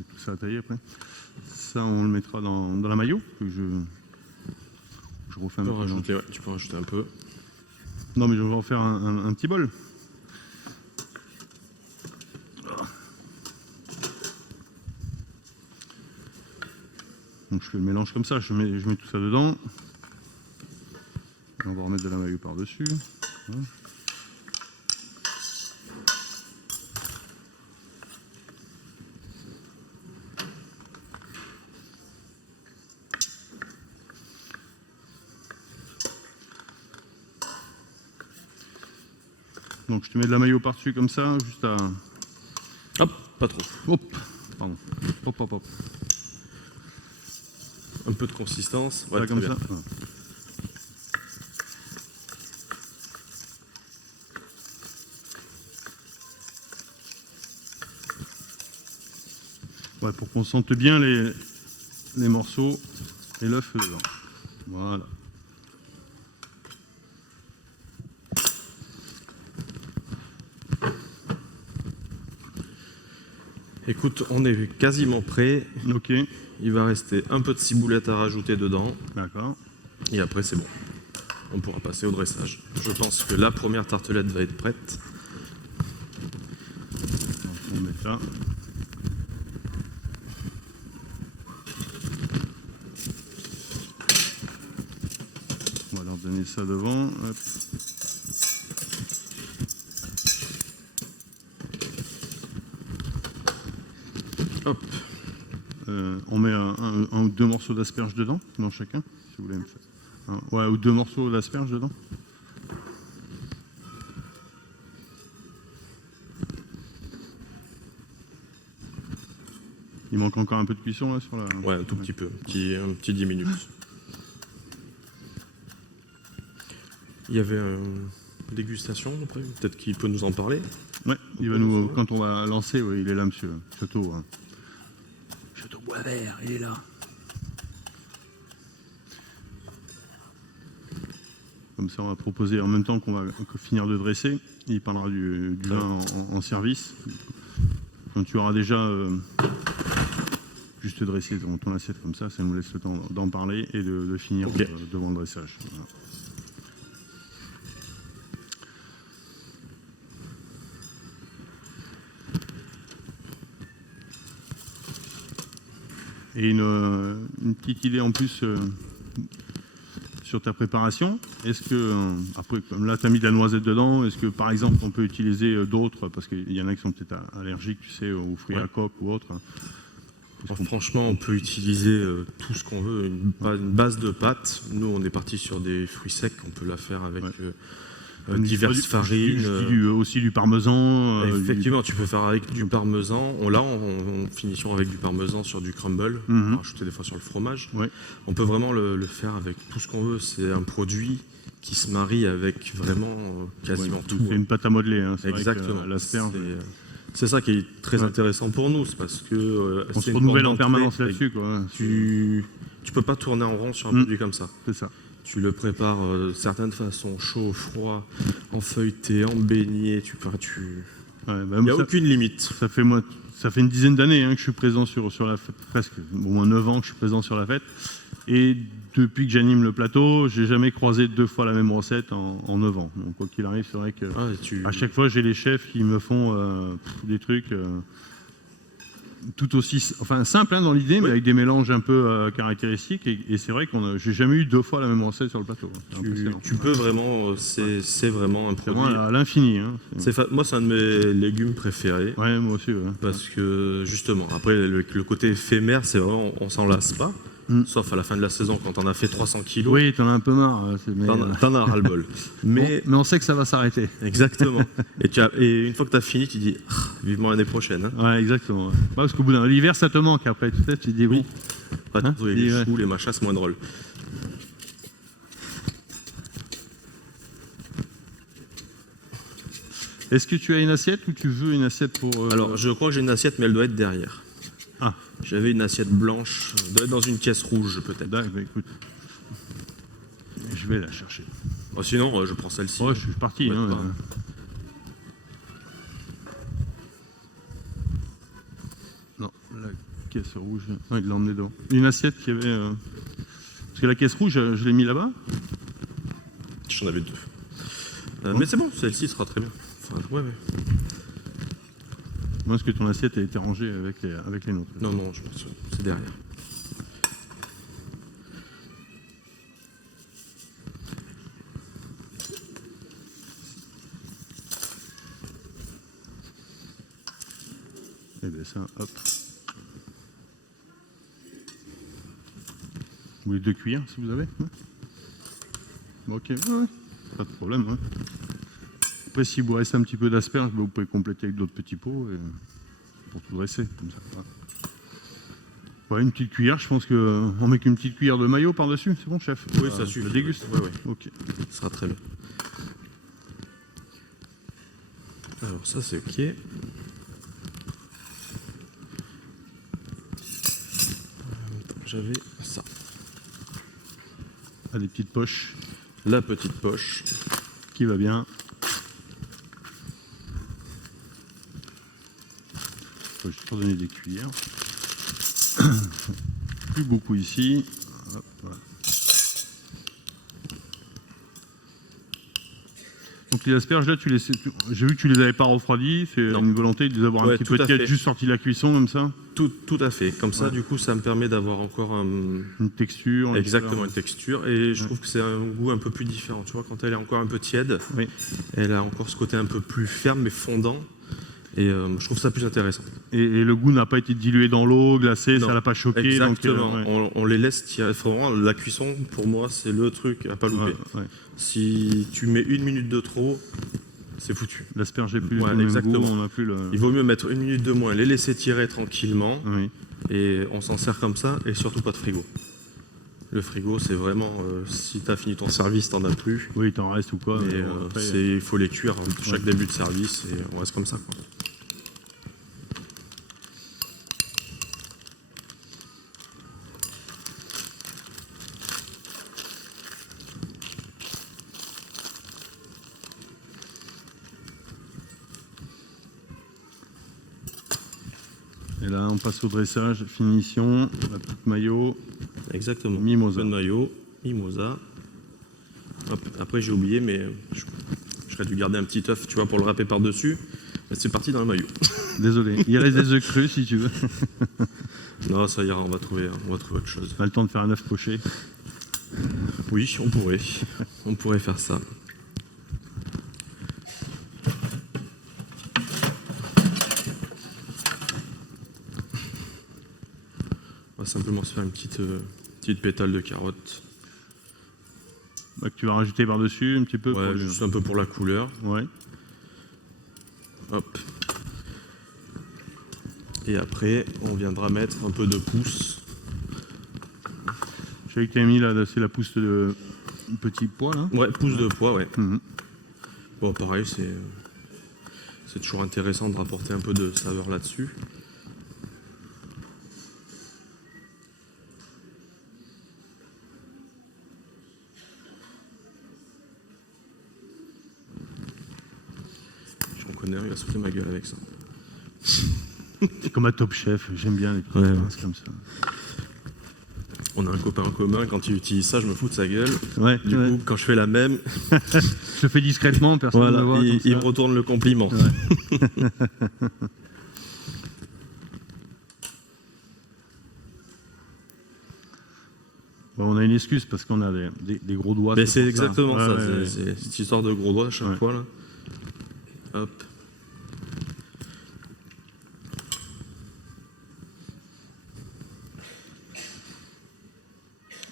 Et tout ça à tailler après. Ça, on le mettra dans la maillot, que je refais un peu. Tu peux rajouter un peu. Non, mais je vais en faire un petit bol. Donc je fais le mélange comme ça, je mets tout ça dedans. Et on va remettre de la maillot par-dessus. Voilà. Donc je te mets de la maillot par-dessus comme ça, juste à... Hop, pas trop. Hop, pardon. Hop, hop, hop. Un peu de consistance. Ouais, Voilà, très comme bien. ça. Voilà. Ouais, pour qu'on sente bien les morceaux et l'œuf dedans. Voilà. Écoute, on est quasiment prêt. Ok, Il va rester un peu de ciboulette à rajouter dedans. d'accord. Et après, c'est bon. On pourra passer au dressage. Je pense que la première tartelette va être prête. Donc, on met ça. On va leur donner ça devant. Hop. Hop. On met un ou deux morceaux d'asperges dedans, dans chacun, si vous voulez me faire. Ouais, ou deux morceaux d'asperges dedans. Il manque encore un peu de cuisson là sur la. Ouais, un tout petit peu. Un petit 10 minutes. Il y avait une dégustation après. Peut-être qu'il peut nous en parler. Ouais, il va nous, quand on va lancer, ouais, il est là, monsieur Château. Hein. Château Boisvert, il est là. Comme ça, on va proposer en même temps qu'on va finir de dresser. Il parlera du vin en service. Quand tu auras déjà juste dressé ton assiette comme ça nous laisse le temps d'en parler et de finir Ok. devant le dressage. Voilà. Et une petite idée en plus sur ta préparation. Est-ce que, après, comme là, tu as mis de la noisette dedans, est-ce que, par exemple, on peut utiliser d'autres, parce qu'il y en a qui sont peut-être allergiques, tu sais, aux fruits à coque ou autres. Franchement, on peut utiliser tout ce qu'on veut. Une base de pâte. Nous, on est parti sur des fruits secs. On peut la faire avec diverses farines. Aussi du parmesan. Effectivement, tu peux faire avec du parmesan. On finit avec du parmesan sur du crumble. On peut rajouter des fois sur le fromage. Ouais. On peut vraiment le faire avec tout ce qu'on veut. C'est un produit qui se marie avec vraiment quasiment tout. C'est une pâte à modeler. Hein. Exactement. L'asperge. C'est ça qui est très intéressant pour nous, c'est parce que on se renouvelle en permanence là-dessus. Tu peux pas tourner en rond sur un produit comme ça. C'est ça. Tu le prépares de certaines façons, chaud, froid, en feuilleté, en beignet. Il n'y a aucune limite. Ça fait une dizaine d'années que je suis présent sur la fête, presque au moins 9 ans que je suis présent sur la fête. Et depuis que j'anime le plateau, j'ai jamais croisé 2 fois la même recette en 9 ans. Donc quoi qu'il arrive, c'est vrai que à chaque fois, j'ai les chefs qui me font des trucs tout aussi simples dans l'idée, mais avec des mélanges un peu caractéristiques. Et c'est vrai que j'ai jamais eu 2 fois la même recette sur le plateau. Tu peux vraiment, c'est vraiment un produit à l'infini. Hein. Moi, c'est un de mes légumes préférés. Ouais, moi aussi. Ouais. Parce que justement, après le côté éphémère, c'est vraiment, on s'en lasse pas. Sauf à la fin de la saison, quand on a fait 300 kilos. Oui, t'en as un peu marre. T'en as ras-le-bol. Mais on sait que ça va s'arrêter. Exactement. Et une fois que tu as fini, tu dis vivement l'année prochaine. Hein. Ouais, exactement. Ouais. Parce qu'au bout d'un l'hiver, ça te manque après. Tu dis oui. Les choux, les machins, c'est moins drôle. Est-ce que tu as une assiette ou tu veux une assiette pour... Alors, je crois que j'ai une assiette, mais elle doit être derrière. Ah. J'avais une assiette blanche, elle doit être dans une caisse rouge peut-être. D'accord, écoute. Je vais la chercher. Sinon, je prends celle-ci. Ouais, je suis parti. Non, la caisse rouge. Non, il l'a emmené dedans. Une assiette qui avait... Parce que la caisse rouge, je l'ai mis là-bas. J'en avais 2. Mais c'est bon, celle-ci sera très bien. Ouais. Moi, est-ce que ton assiette a été rangée avec les nôtres? Non, je pense que c'est derrière. Eh bien ça, hop. Vous voulez 2 cuillères si vous avez? Ok, pas de problème. Après, si vous reste un petit peu d'asperges, vous pouvez compléter avec d'autres petits pots pour tout dresser. Comme ça. Ouais, une petite cuillère, je pense qu'on met qu'une petite cuillère de mayo par-dessus, c'est bon, chef? Oui, ça suffit. Je déguste. Oui. Ok. Ça sera très bien. Alors, ça, c'est ok. J'avais ça. Ah, des petites poches. La petite poche. Qui va bien. Je vais juste redonner des cuillères. Plus beaucoup ici. Hop, voilà. Donc les asperges là, j'ai vu que tu les avais pas refroidies. C'est une volonté de les avoir un petit peu tièdes, juste sorti de la cuisson comme ça. Tout à fait. Comme ça, du coup, ça me permet d'avoir encore une texture. Exactement, une texture. Et je trouve que c'est un goût un peu plus différent. Tu vois, quand elle est encore un peu tiède, elle a encore ce côté un peu plus ferme mais fondant. Et je trouve ça plus intéressant. Et le goût n'a pas été dilué dans l'eau, glacé, ça l'a pas choqué. Exactement. Donc, on les laisse tirer. Vraiment, la cuisson, pour moi, c'est le truc à pas louper. Si tu mets 1 minute de trop, c'est foutu. L'asperge est plus exactement. Goût, on a plus le... Il vaut mieux mettre 1 minute de moins, les laisser tirer tranquillement. Et on s'en sert comme ça, et surtout pas de frigo. Le frigo, c'est vraiment, si tu as fini ton service, t'en as plus. Oui, t'en reste ou quoi. Il faut les cuire chaque début de service, et on reste comme ça. Quoi. Et là, on passe au dressage, finition, la petite mayo. Exactement. Mimosa. Bonne mayo, mimosa. Hop. Après, j'ai oublié, mais j'aurais dû garder un petit œuf, tu vois, pour le râper par-dessus. C'est parti dans le maillot. Désolé. Il reste des œufs crus, si tu veux. Non, ça ira, on va trouver autre chose. On a le temps de faire un œuf poché. Oui, on pourrait. On pourrait faire ça. On va simplement se faire une petite pétale de carotte. Bah, que tu vas rajouter par-dessus un petit peu. Ouais, pour juste un peu pour la couleur. Ouais. Hop. Et après, on viendra mettre un peu de pousse. Je savais que tu as mis là, c'est la pousse de petit pois là. Ouais, pousse de pois, ouais. Mhm. Bon, pareil, c'est toujours intéressant de rapporter un peu de saveur là-dessus. J'en connais un, il va sauter ma gueule avec ça. C'est comme un Top Chef, j'aime bien les petites Ouais. pinces comme ça. On a un copain en commun, quand il utilise ça, je me fous de sa gueule. Ouais, Du ouais. coup, quand je fais la même, Je le fais discrètement, personne ne voilà, le voit. comme il ça. me retourne le compliment. Ouais. Bon, on a une excuse parce qu'on a des gros doigts. Mais c'est pour exactement Ouais, ça, ouais, ouais. c'est cette histoire de gros doigts à chaque Ouais. fois. Là. Hop.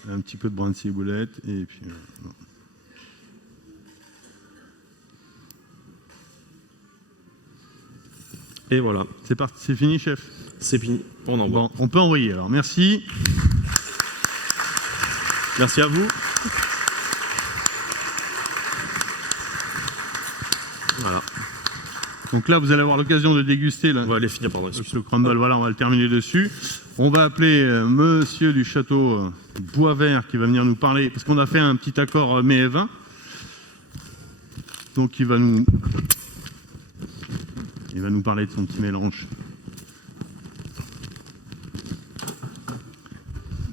Un petit peu de brin de ciboulette et puis. Bon. Et voilà, C'est parti, c'est fini, chef. c'est fini, on envoie. Bon, on peut envoyer alors. Merci. Merci à vous. Voilà, Donc là, vous allez avoir l'occasion de déguster là, on va aller finir par le crumble. Voilà, on va le terminer dessus. On va appeler monsieur du château Boisvert qui va venir nous parler, parce qu'on a fait un petit accord mets et vin. Donc il va nous parler de son petit mélange.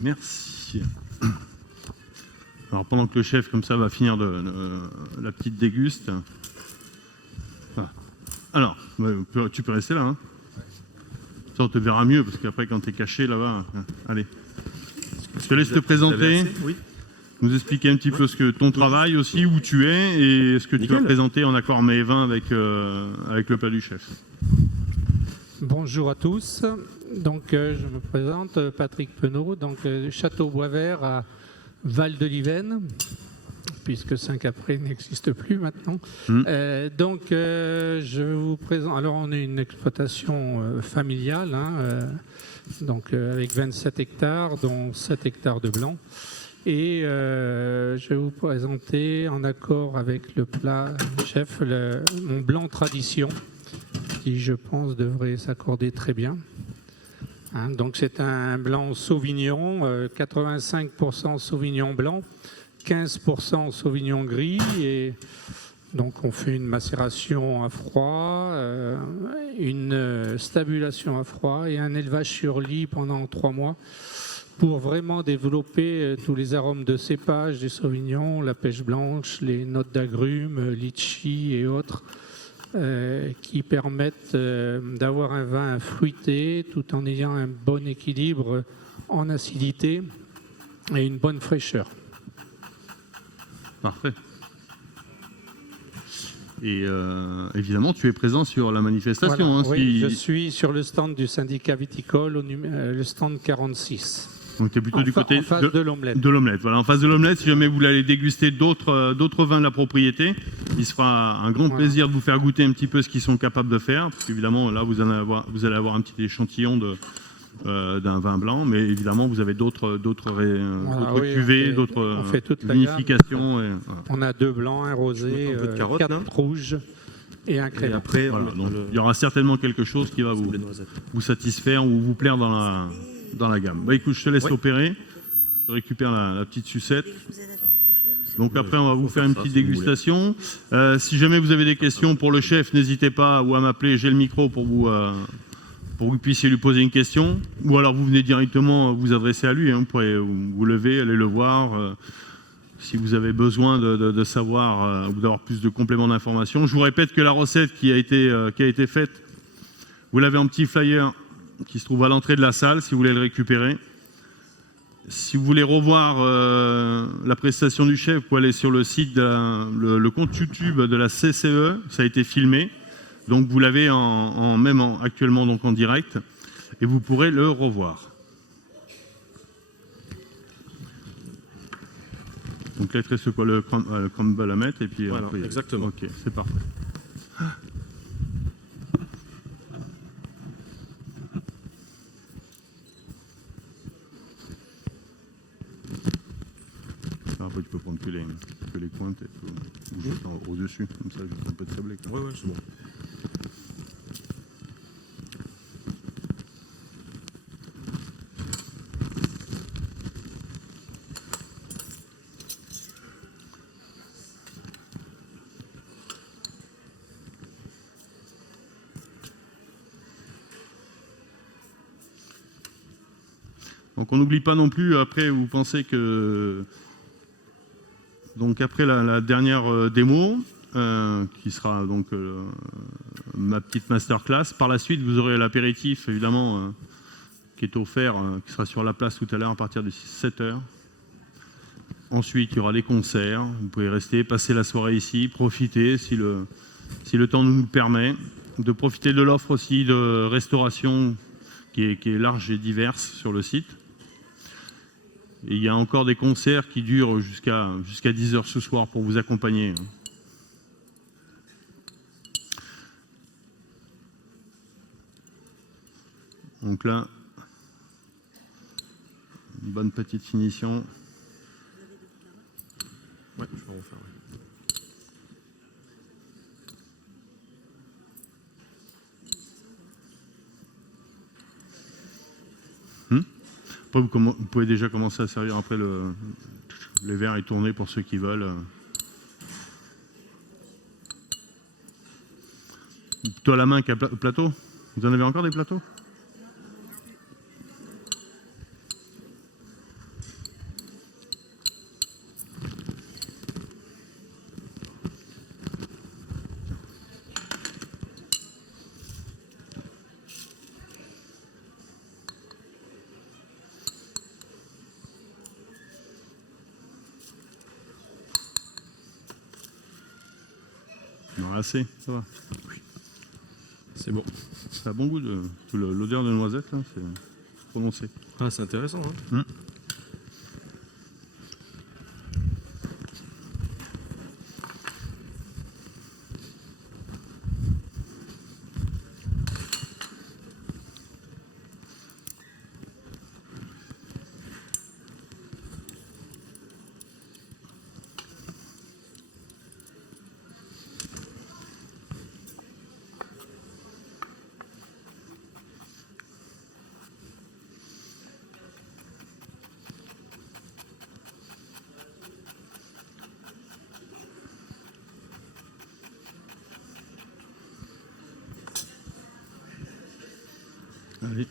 Merci. Alors pendant que le chef comme ça va finir la petite déguste. Ah. Alors, tu peux rester là. Hein. Ça, on te verra mieux parce qu'après quand tu es caché là-bas, allez. Je te laisse te présenter, Oui. nous expliquer un petit peu ton travail aussi, où tu es et ce que tu vas Nickel. présenter en accord mets et vin avec le plat du chef. Bonjour à tous. Donc, je me présente, Patrick Penaud, donc Château Boisvert à Val-de-Livenne, puisque Saint-Capré n'existe plus maintenant. Donc, je vous présente. Alors, on est une exploitation familiale, hein, donc avec 27 hectares, dont 7 hectares de blanc. Et je vais vous présenter, en accord avec le plat chef, mon blanc tradition, qui, je pense, devrait s'accorder très bien. Hein, donc, c'est un blanc Sauvignon, 85% Sauvignon blanc, 15% Sauvignon gris. Et donc, on fait une macération à froid, une stabulation à froid et un élevage sur lit pendant 3 mois pour vraiment développer tous les arômes de cépage des Sauvignons, la pêche blanche, les notes d'agrumes, litchi et autres, qui permettent d'avoir un vin fruité tout en ayant un bon équilibre en acidité et une bonne fraîcheur. Parfait. Et évidemment, tu es présent sur la manifestation. Voilà, Hein, oui, je suis sur le stand du syndicat viticole, le stand 46. Donc tu es plutôt du côté en face de l'omelette. de l'omelette. Voilà, en face de l'omelette, si jamais vous voulez aller déguster d'autres vins de la propriété, il se fera un grand plaisir de vous faire goûter un petit peu ce qu'ils sont capables de faire. Parce qu'évidemment, là, vous allez avoir un petit échantillon d'un vin blanc, mais évidemment, vous avez d'autres cuvées, d'autres on fait toute la vinifications. Et, voilà. On a 2 blancs, un rosé, Un peu de carotte, 4 là. rouges et un Et crément. après, on Voilà, mettra donc, le- il y aura certainement quelque chose qui va les noisettes. vous satisfaire ou vous plaire dans la gamme. Bah écoute, je te laisse Ouais. opérer. Je récupère la petite sucette. Donc après, on va vous faire une ça, petite si vous voulez. dégustation. Si jamais vous avez des questions pour le chef, n'hésitez pas ou à m'appeler. J'ai le micro pour que vous puissiez lui poser une question. Ou alors vous venez directement vous adresser à lui. Hein. Vous pourrez vous lever, aller le voir. Si vous avez besoin de savoir ou d'avoir plus de compléments d'information. Je vous répète que la recette qui a été faite, vous l'avez en petit flyer qui se trouve à l'entrée de la salle, si vous voulez le récupérer. Si vous voulez revoir la prestation du chef, vous pouvez aller sur le site, le compte YouTube de la CCE, ça a été filmé. Donc vous l'avez actuellement donc en direct et vous pourrez le revoir. Donc là, il reste quoi, le crumble à mettre et puis Voilà, exactement. Ok, c'est parfait. Après, tu peux prendre que les coins peut-être ou juste au-dessus, comme ça, juste un peu de sablé. Oui, c'est bon. Donc on n'oublie pas non plus, après vous pensez que, donc après la dernière démo, qui sera donc ma petite masterclass, par la suite vous aurez l'apéritif évidemment qui est offert, qui sera sur la place tout à l'heure à partir de 7h. Ensuite il y aura des concerts, vous pouvez rester, passer la soirée ici, profiter si le temps nous le permet, de profiter de l'offre aussi de restauration qui est large et diverse sur le site. Et il y a encore des concerts qui durent jusqu'à 10h ce soir pour vous accompagner. Donc là, une bonne petite finition. Ouais, je vais en refaire. Après, vous pouvez déjà commencer à servir après les verres et tourner pour ceux qui veulent. Toi à la main qui a plateau. Vous en avez encore des plateaux? Non, assez, ça va. C'est bon. Ça a bon goût, l'odeur de noisette, là, c'est prononcé. Ah, c'est intéressant. Hein. Allez.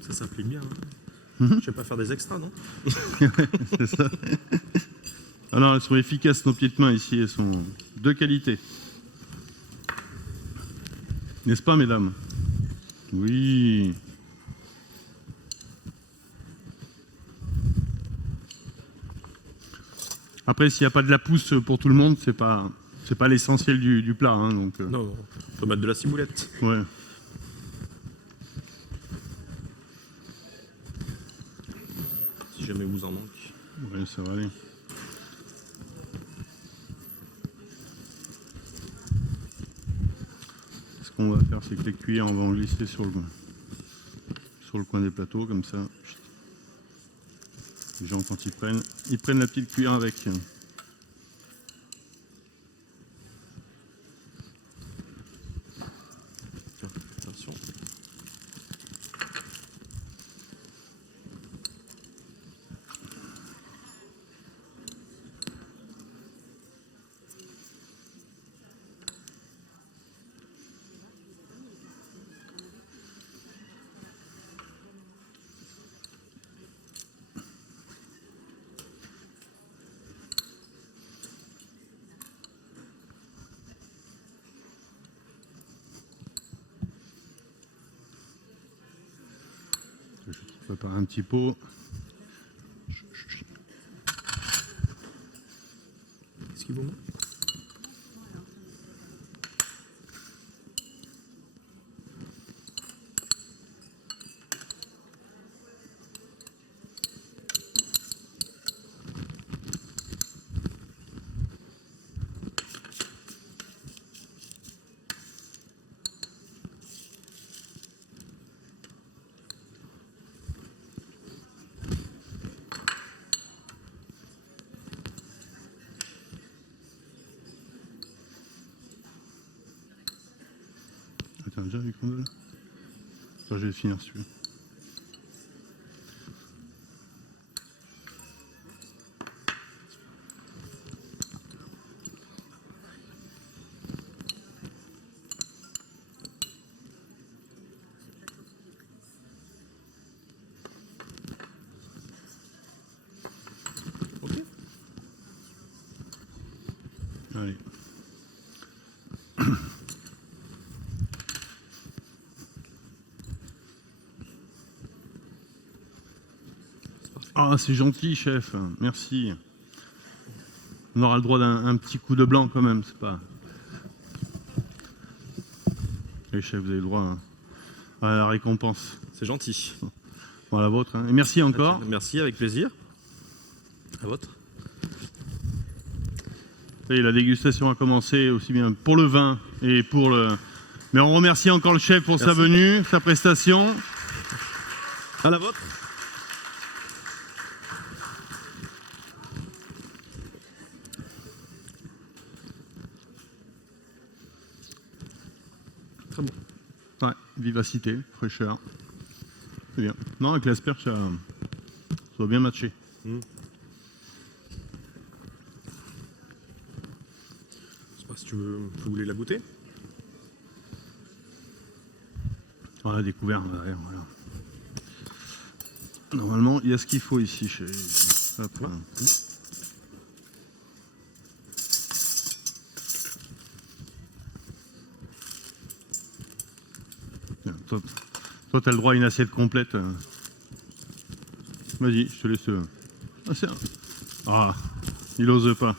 Ça s'applique bien. Hein. Je vais pas faire des extras, non? C'est ça. Ah non, elles sont efficaces, nos petites mains ici, elles sont de qualité. N'est-ce pas, mesdames? Oui. Après, s'il n'y a pas de la pousse pour tout le monde, c'est pas l'essentiel du plat. Hein, donc, Non, faut mettre de la ciboulette. ouais. Si jamais vous en manque. Ouais, ça va aller. Ce qu'on va faire, c'est que les cuillères, on va en glisser sur le coin des plateaux, comme ça. Les gens, quand ils prennent la petite cuillère avec. Attention. Prépare un petit pot. Est-ce qu'il vous manque ? T'as déjà vu qu'on veut? Attends, je vais finir celui-là. Ok. Allez. Ah, c'est gentil, chef. Merci. On aura le droit d'un petit coup de blanc quand même, c'est pas. Oui, chef, vous avez le droit à la récompense. C'est gentil. Bon, la vôtre. Hein. Et merci encore. Merci, avec plaisir. À votre. Et la dégustation a commencé aussi bien pour le vin et pour le. Mais on remercie encore le chef pour sa venue, sa prestation. À la vôtre. Très bon. Ouais, vivacité, fraîcheur. C'est bien. Non, avec l'asperge, ça doit bien matcher. Je sais pas si vous voulez la goûter. On a découvert derrière, voilà. Normalement, il y a ce qu'il faut ici. Hop, Ouais. Tiens, toi, tu as le droit à une assiette complète. Vas-y, je te laisse. Ah, ah, il ose pas.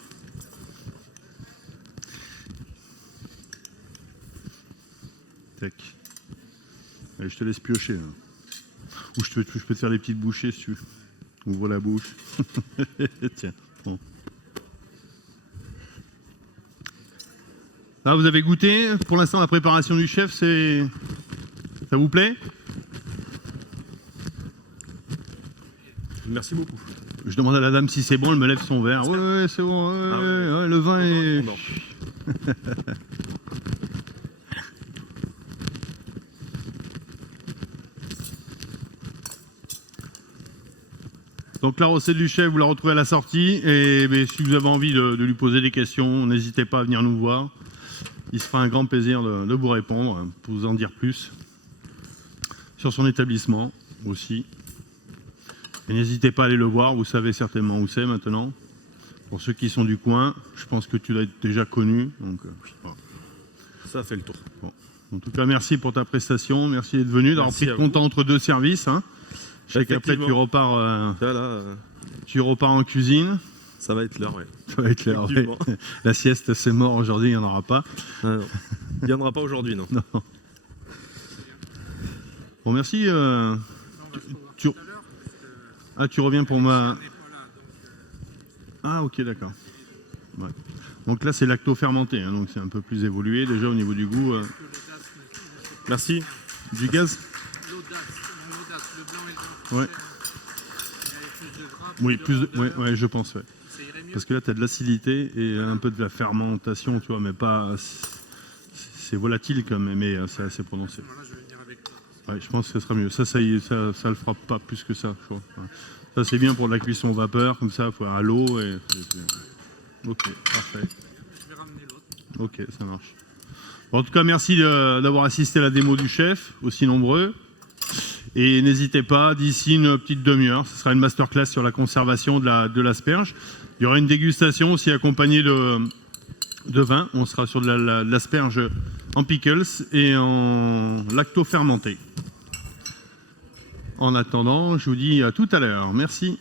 Tac. Allez, je te laisse piocher. Là. Ou je peux te faire des petites bouchées si tu veux. Ouvre la bouche. Tiens. Bon. Ah, vous avez goûté. Pour l'instant, la préparation du chef, c'est. Ça vous plaît? Merci beaucoup. Je demande à la dame si c'est bon, elle me lève son verre. Ouais, c'est bon. Ouais, le vin est. Non. Donc la recette du chef, vous la retrouvez à la sortie. Et si vous avez envie de lui poser des questions, n'hésitez pas à venir nous voir. Il se fera un grand plaisir de vous répondre, pour vous en dire plus sur son établissement aussi. Et n'hésitez pas à aller le voir, vous savez certainement où c'est maintenant. Pour ceux qui sont du coin, je pense que tu dois être déjà connu. Donc, voilà. Ça fait le tour. Bon. En tout cas, merci pour ta prestation, merci d'être venu, d'avoir pris ton temps entre deux services. Hein. Je sais qu'après tu repars, tu repars en cuisine. Ça va être l'heure, oui. Ça va être l'heure. Ouais. La sieste, c'est mort aujourd'hui, il n'y en aura pas. Ah, non. Il n'y en aura pas aujourd'hui, non. Non. Bon, merci. Tu reviens pour ma. Ah, ok, d'accord. Ouais. Donc là, c'est lacto-fermenté, hein, donc c'est un peu plus évolué déjà au niveau du goût. Merci. Du gaz. Ouais. Oui, plus de... ouais, je pense, ouais. Parce que là, tu as de l'acidité et un peu de la fermentation, tu vois, mais pas. C'est volatile quand même, mais c'est assez prononcé. Ouais, je pense que ce sera mieux. Ça le fera pas plus que ça, je crois. Ouais. Ça, c'est bien pour de la cuisson vapeur, comme ça, à l'eau. Et... Ok, parfait. Ok, ça marche. Bon, en tout cas, merci d'avoir assisté à la démo du chef, aussi nombreux. Et n'hésitez pas, d'ici une petite demi-heure, ce sera une masterclass sur la conservation de l'asperge. Il y aura une dégustation aussi accompagnée de vin. On sera sur de l'asperge en pickles et en lacto-fermenté. En attendant, je vous dis à tout à l'heure. Merci.